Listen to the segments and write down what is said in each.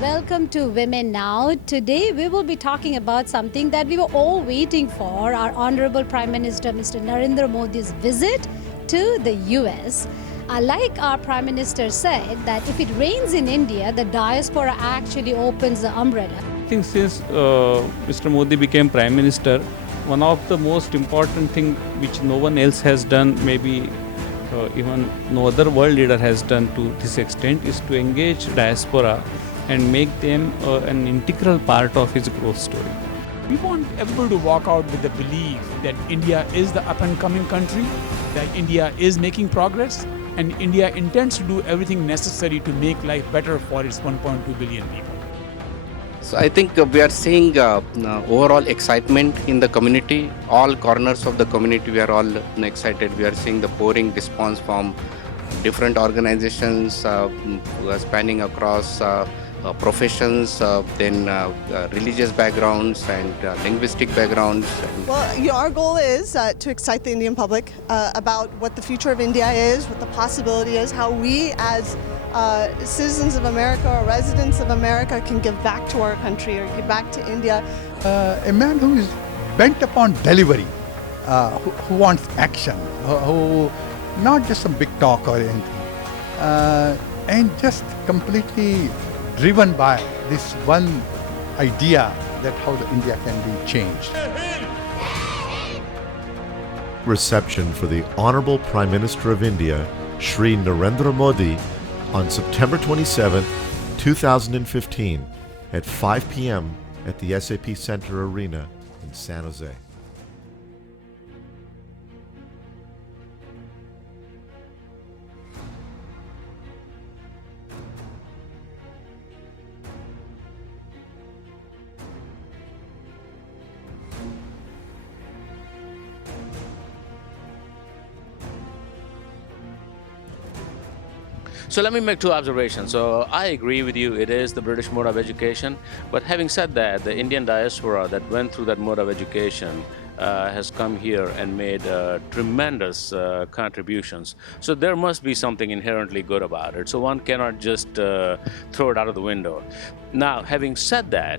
Welcome to Women Now. Today we will be talking about something that we were all waiting for, our Honorable Prime Minister Mr. Narendra Modi's visit to the US. Like our Prime Minister said, that if it rains in India, the diaspora actually opens the umbrella. I think since Mr. Modi became Prime Minister, one of the most important thing which no one else has done, maybe even no other world leader has done to this extent, is to engage diaspora and make them an integral part of his growth story. We want everybody to walk out with the belief that India is the up-and-coming country, that India is making progress, and India intends to do everything necessary to make life better for its 1.2 billion people. So I think we are seeing overall excitement in the community. All corners of the community, we are all excited. We are seeing the pouring response from different organizations spanning across professions, then religious backgrounds and linguistic backgrounds. Well, our goal is to excite the Indian public about what the future of India is, what the possibility is, how we as citizens of America or residents of America can give back to our country or give back to India. A man who is bent upon delivery, who wants action, who not just some big talk or anything, and just completely driven by this one idea that how the India can be changed. Reception for the Honorable Prime Minister of India, Shri Narendra Modi, on September 27, 2015 at 5 p.m. at the SAP Center Arena in San Jose. So let me make two observations. So I agree with you, it is the British mode of education. But having said that, the Indian diaspora that went through that mode of education has come here and made tremendous contributions. So there must be something inherently good about it. So one cannot just throw it out of the window. Now, having said that,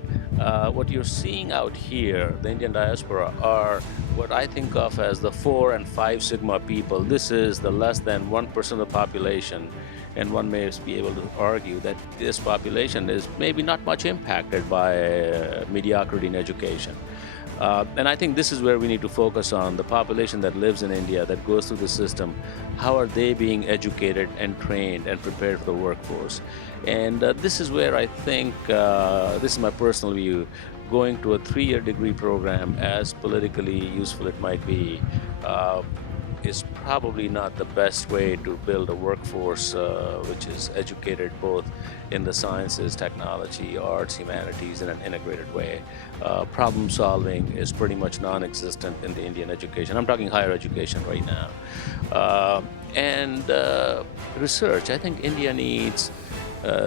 what you're seeing out here, the Indian diaspora, are what I think of as the 4 and 5 sigma people. This is the less than 1% of the population. And one may be able to argue that this population is maybe not much impacted by mediocrity in education. And I think this is where we need to focus on the population that lives in India, that goes through the system. How are they being educated and trained and prepared for the workforce? And this is where I think, this is my personal view, going to a 3-year degree program, as politically useful it might be, is probably not the best way to build a workforce which is educated both in the sciences, technology, arts, humanities in an integrated way. Problem solving is pretty much non-existent in the Indian education. I'm talking higher education right now. And research. I think India needs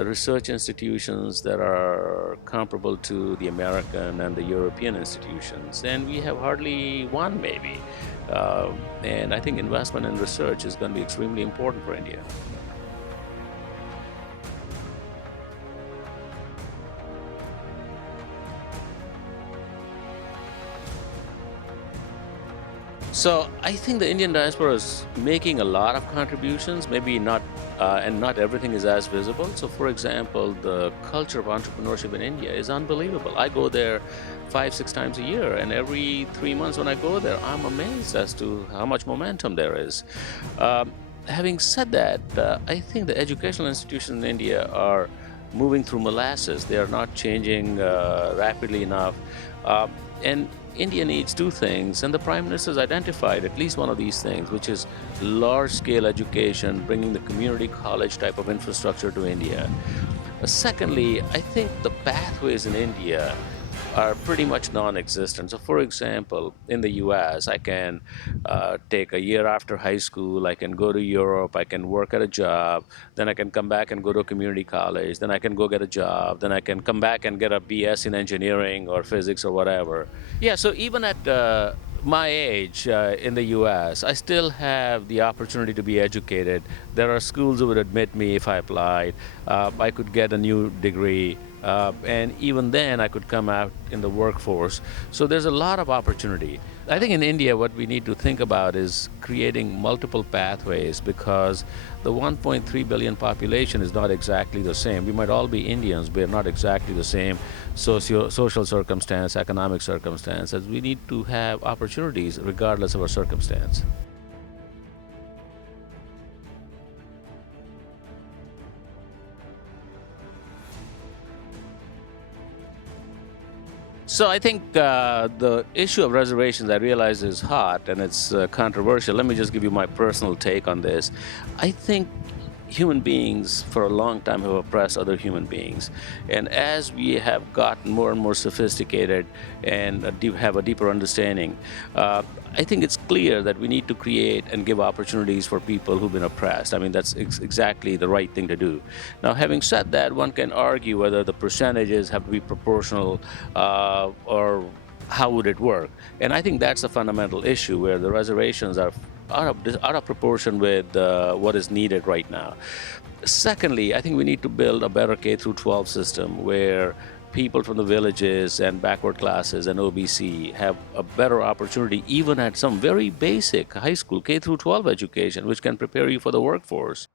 research institutions that are comparable to the American and the European institutions, and we have hardly one maybe. And I think investment in research is going to be extremely important for India. So I think the Indian diaspora is making a lot of contributions, maybe not, and not everything is as visible. So for example, the culture of entrepreneurship in India is unbelievable. I go there 5-6 times a year, and every 3 months when I go there, I'm amazed as to how much momentum there is. Having said that, I think the educational institutions in India are moving through molasses. They are not changing rapidly enough. And India needs two things, and the Prime Minister has identified at least one of these things, which is large-scale education, bringing the community college type of infrastructure to India. Secondly, I think the pathways in India are pretty much non-existent. So for example, in the US, I can take a year after high school, I can go to Europe, I can work at a job, then I can come back and go to a community college, then I can go get a job, then I can come back and get a BS in engineering or physics or whatever. Yeah, so even at my age in the US, I still have the opportunity to be educated. There are schools who would admit me if I applied. I could get a new degree and even then I could come out in the workforce. So there's a lot of opportunity. I think in India, what we need to think about is creating multiple pathways, because the 1.3 billion population is not exactly the same. We might all be Indians, but not exactly the same social circumstance, economic circumstance, as we need to have opportunities regardless of our circumstance. So I think the issue of reservations, I realize, is hot and it's controversial. Let me just give you my personal take on this. I think human beings for a long time have oppressed other human beings. And as we have gotten more and more sophisticated and have a deeper understanding, I think it's clear that we need to create and give opportunities for people who've been oppressed. I mean, that's exactly the right thing to do. Now, having said that, one can argue whether the percentages have to be proportional or how would it work? And I think that's a fundamental issue where the reservations are out of proportion with what is needed right now. Secondly, I think we need to build a better K through 12 system where people from the villages and backward classes and OBC have a better opportunity even at some very basic high school K through 12 education, which can prepare you for the workforce.